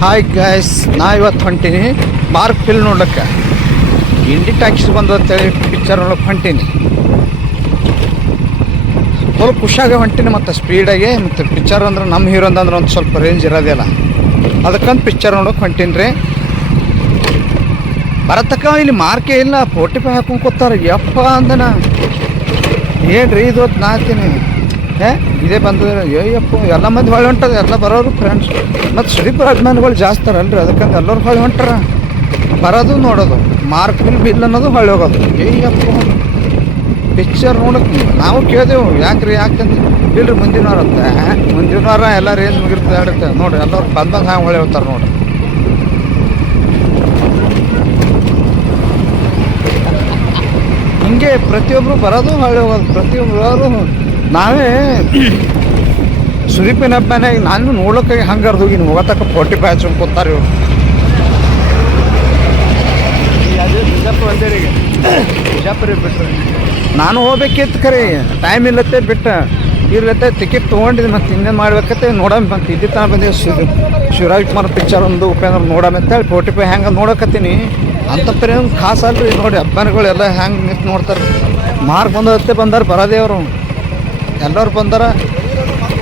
Hi guys, ನಾ ಇವತ್ತು ಹೊಂಟೀನಿ mark fill ನೋಡ್ಲಿಕ್ಕೆ. ಇಂಡಿ ಟಾಕೀಸ್ ಬಂದು ಅಂತೇಳಿ ಪಿಕ್ಚರ್ ನೋಡಕ್ಕೆ ಹೊಂಟೀನಿ. ಸ್ವಲ್ಪ ಖುಷಿಯಾಗಿ ಹೊಂಟೀನಿ ಮತ್ತು ಸ್ಪೀಡಾಗಿ. ಮತ್ತು ಪಿಕ್ಚರ್ ಅಂದ್ರೆ ನಮ್ಮ ಹೀರೋ ಅಂದ್ರೆ ಒಂದು ಸ್ವಲ್ಪ ರೇಂಜ್ ಇರೋದಿಲ್ಲ, ಅದಕ್ಕಂತ ಪಿಕ್ಚರ್ ನೋಡೋಕೆ ಹೊಂಟೀನಿ ರೀ. ಬರತಕ್ಕ ಇಲ್ಲಿ ಮಾರ್ಕೆ ಇಲ್ಲ, 45 ಹಾಕೊಂಡು ಕೂತಾರೆ. ಯಪ್ಪ ಅಂದನ ಏನು ರೀ ಇದು ಹೊತ್ತು ನಾತೀನಿ ಇದೇ ಬಂದ್ರೆ ಅಯ್ಯಪ್ಪ ಎಲ್ಲ ಮಂದಿ ಹೊಳೆ ಹೊಂಟದ, ಎಲ್ಲ ಬರೋರು ಫ್ರೆಂಡ್ಸ್ ಮತ್ತು ಸುದೀಪ್ ಅಭಿಮಾನಿಗಳು ಜಾಸ್ತಿ ಅಲ್ರಿ, ಅದಕ್ಕಂತ ಎಲ್ಲರೂ ಹೊಳೆ ಹೊಂಟಾರ. ಬರೋದು ನೋಡೋದು, ಮಾರ್ಕ್ ಬಿಲ್ ಅನ್ನೋದು ಹೊಳೆ ಹೋಗೋದು. ಅಯ್ಯಪ್ಪ ಪಿಕ್ಚರ್ ನೋಡಕ್ಕೆ ನಾವು ಕೇಳಿದೆವು, ಯಾಕ್ರಿ ಯಾಕಂದ್ರೆ ಇಲ್ರಿ ಮುಂದಿನ ವಾರ ಅಂತ. ಮುಂದಿನ ವಾರ ಎಲ್ಲ ರೇಂಜ್ ಮುಗಿರ್ತದೆ ಆಡುತ್ತೆ ನೋಡಿರಿ. ಎಲ್ಲರೂ ಬಂದಂಗೆ ಹಂಗೆ ಹೊಳೆ ಹೋಗ್ತಾರೆ ನೋಡಿರಿ. ಹಿಂಗೆ ಪ್ರತಿಯೊಬ್ಬರು ಬರೋದು ಹೊಳೆ ಹೋಗೋದು, ಪ್ರತಿಯೊಬ್ಬರು. ನಾವೇ ಸುದೀಪಿನ ಹಬ್ಬನಾಗ ನಾನು ನೋಡೋಕೆ ಹಂಗೆ ಹೋಗಿ ಹೋಗತಕ್ಕ 45 ಹಚ್ಕೊಂಡು ಕೂತಾರೆ ಇವರು. ಅದೇ ಬಿಜಾಪುರ ಅಂದೇರಿಗೆ ಬಿಜಾಪುರ ಬಿಟ್ಟರೆ ನಾನು ಹೋಗ್ಬೇಕಿತ್ತು, ಖರೆ ಟೈಮ್ ಇಲ್ಲತ್ತೆ ಬಿಟ್ಟು ಇರ್ಲತ್ತೆ. ಟಿಕೆಟ್ ತೊಗೊಂಡಿದ್ದು ಮತ್ತು ಇನ್ನೇನು ಮಾಡ್ಬೇಕತ್ತೆ ನೋಡೋಣ. ಮತ್ತು ಇದ್ದ ತನಕ ಬಂದೀವಿ ಶಿವರಾಜ್ಕುಮಾರ್ ಪಿಕ್ಚರ್ ಒಂದು ಉಪೇಂದ್ರ ನೋಡೋಣ ಅಂತೇಳಿ 45 ಹೆಂಗೆ ನೋಡಕತ್ತೀನಿ. ಅಂಥ ಪೇರೇನು ಖಾಸ್ ಅಲ್ರಿ ನೋಡಿ. ಹಬ್ಬನಗಳೆಲ್ಲ ಹೆಂಗೆ ನಿಂತು ನೋಡ್ತಾರೆ. ಮಾರ್ಕ್ ಬಂದತ್ತೆ ಬಂದಾರ ಬರೋದೇ ಅವರು ಎಲ್ಲರೂ ಬಂದಾರ,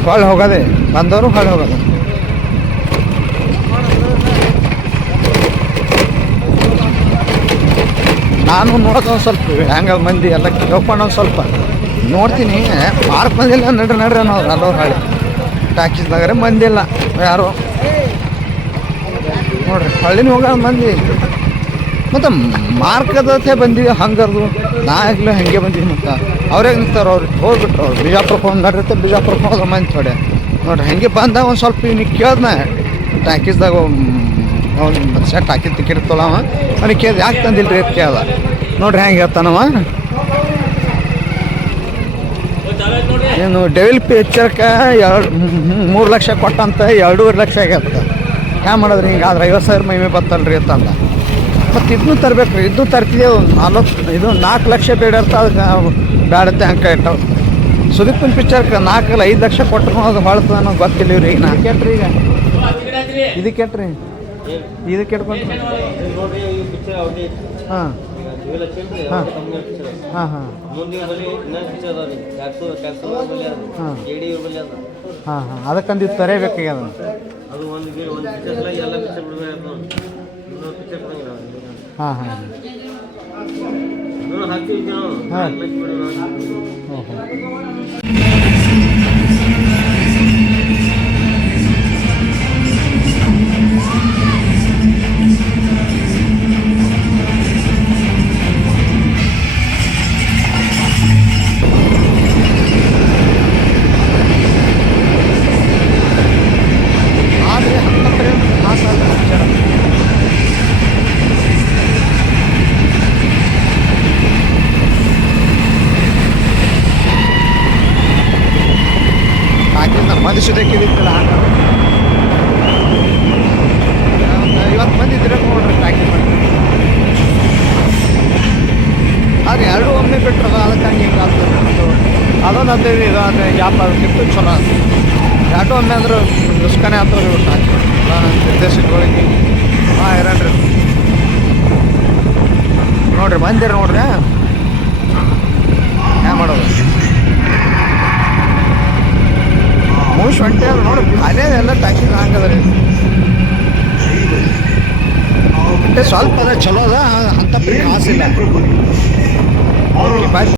ಹೊಳೆ ಹೋಗೋದೆ ಬಂದವರು ಹೊಳೆ ಹೋಗೋದು. ನಾನು ನೋಡೋಕೆ ಒಂದು ಸ್ವಲ್ಪ ಹೆಂಗೆ ಮಂದಿ ಎಲ್ಲ ಕೇಳ್ಕೊಂಡು ಒಂದು ಸ್ವಲ್ಪ ನೋಡ್ತೀನಿ. ಮಾರ್ಕ್ ಬಂದಿಲ್ಲ ನಡ್ರಿ ನಾವು ಎಲ್ಲವ್ರು ಹಳ್ಳಿ ಟಾಕೀಸ್ದಾಗ್ರೆ ಮಂದಿಲ್ಲ ಯಾರು ನೋಡ್ರಿ. ಹಳ್ಳಿನ ಹೋಗೋ ಮಂದಿ ಮತ್ತು ಮಾರ್ಕದತ್ತೆ ಬಂದಿವಿ ಹಂಗರ್ದು. ನಾ ಆಗಲೂ ಹಾಗೆ ಬಂದೀವಿ. ಮತ್ತು ಅವ್ರಿಗೆ ನಿಂತಾರೆ, ಅವ್ರಿಗೆ ಹೋಗ್ಬಿಟ್ರು. ಅವ್ರು ಬಿಜಾಪುರಕ್ಕೆ ಒಂದು ನಡಿರುತ್ತೆ, ಬಿಜಾಪುರಕ್ಕೆ ಹೋದ ಮಂದಿ ಥೋಡೆ ನೋಡ್ರಿ. ಹಾಗೆ ಬಂದಾಗ ಒಂದು ಸ್ವಲ್ಪ ಇನ್ನು ಕೇಳ್ದ ಟಾಕೀಸ್ದಾಗ ಒಂದು ಸೆಟ್ ಹಾಕಿ ಟಿಕೆಟ್ ತೊಗೊಳವ. ಅವ್ನಿಗೆ ಕೇಳ್ದು ಯಾಕೆ ತಂದಿಲ್ಲ ರೀ ಅಂತ ಕೇಳ್ದ. ನೋಡ್ರಿ ಹೆಂಗೆ ಹೇಳ್ತಾನವ. ಏನು ಡೆವಿಲ್ ಪಿಕ್ಚರ್ಗೆ 3 ಲಕ್ಷ ಕೊಟ್ಟಂತ 2.5 ಲಕ್ಷ ಆಗ್ಯತ್ತ. ಹ್ಯಾಂಗೆ ಮಾಡೋದ್ರಿ ಹಿಂಗೆ ಆದ್ರೆ 50,000 ಮೈಮೆ ಬರ್ತಲ್ರಿ ಅಂತಂದ. ಮತ್ತು ಇದನ್ನೂ ತರಬೇಕು ರೀ, ಇದನ್ನೂ ತರ್ತಿದ್ದೆವು. 4 ಲಕ್ಷ ಬೇಡ ಇರ್ತ, ಅದಕ್ಕೆ ಬೇಡತ್ತೆ ಹಂಗೆ ಇಟ್ಟವು. ಸುದೀಪಿನ ಪಿಕ್ಚರ್ಗೆ 4-5 ಲಕ್ಷ ಕೊಟ್ಟರು ಅದು ಬಾಳ್ತದ ಅನ್ನೋದು ಗೊತ್ತಿಲ್ಲ ಇವ್ರಿ. ಈಗ ನಾ ಕೆಟ್ರಿ ಈಗ ಇದಕ್ಕೆ ಕೆಟ್ರಿ ಇದಕ್ಕೆ ಕೆಟ್ಕೊಂಡ್ರಿ. ಹಾಂ ಹಾಂ ಹಾಂ ಹಾಂ ಹಾಂ ಹಾಂ ಅದಕ್ಕಂದು ಇದು ತರೇಬೇಕಾಗಿ ಅದನ್ನು. ಹಾಂ ಹಾಂ ಹಾಂ ಮದಿಸಿದಕ್ಕಿದಿತ್ತಲ್ಲ 50 ಮಂದಿ ಇದ್ರೆ ನೋಡ್ರಿ ಟಾಕಿ ಮಾಡ್ತೀವಿ. ಆದರೆ 2 ಒಮ್ಮೆ ಬಿಟ್ಟರು ಅದಕ್ಕೆ ಹಂಗೆ ಹಿಂಗೆ ಆಗ್ತದೆ. ಅದೊಂದು ಅಂತೇಳಿ ಇದು ಅಂದರೆ ಗ್ಯಾಪ್ ಆಗಿತ್ತು ಚಲೋ. 2 ಒಮ್ಮೆ ಅಂದ್ರೆ ರಿಸ್ಕನೇ ಆಗ್ತದೆ ಇವ್ರು ಟಾಕಿ ನಿರ್ದೇಶಕಗಳಿಗೆ. ಹಾಂ ಇರಣ್ರಿ ನೋಡ್ರಿ ಬಂದಿರ ನೋಡ್ರಿ ಹ್ಯಾಂಗೆ ಮಾಡೋದು. ಮೂಶ್ ಹೊಂಟೆ ಅಲ್ಲ ನೋಡಿ, ಅದೇ ಎಲ್ಲ ಟಾಕಿ ಹಂಗದ ರೀ. ಸ್ವಲ್ಪ ಅದ ಚಲೋ ಅದ, ಅಂತ ಪ್ರೀ ಕಾಸಿಲ್ಲ. Okay bye.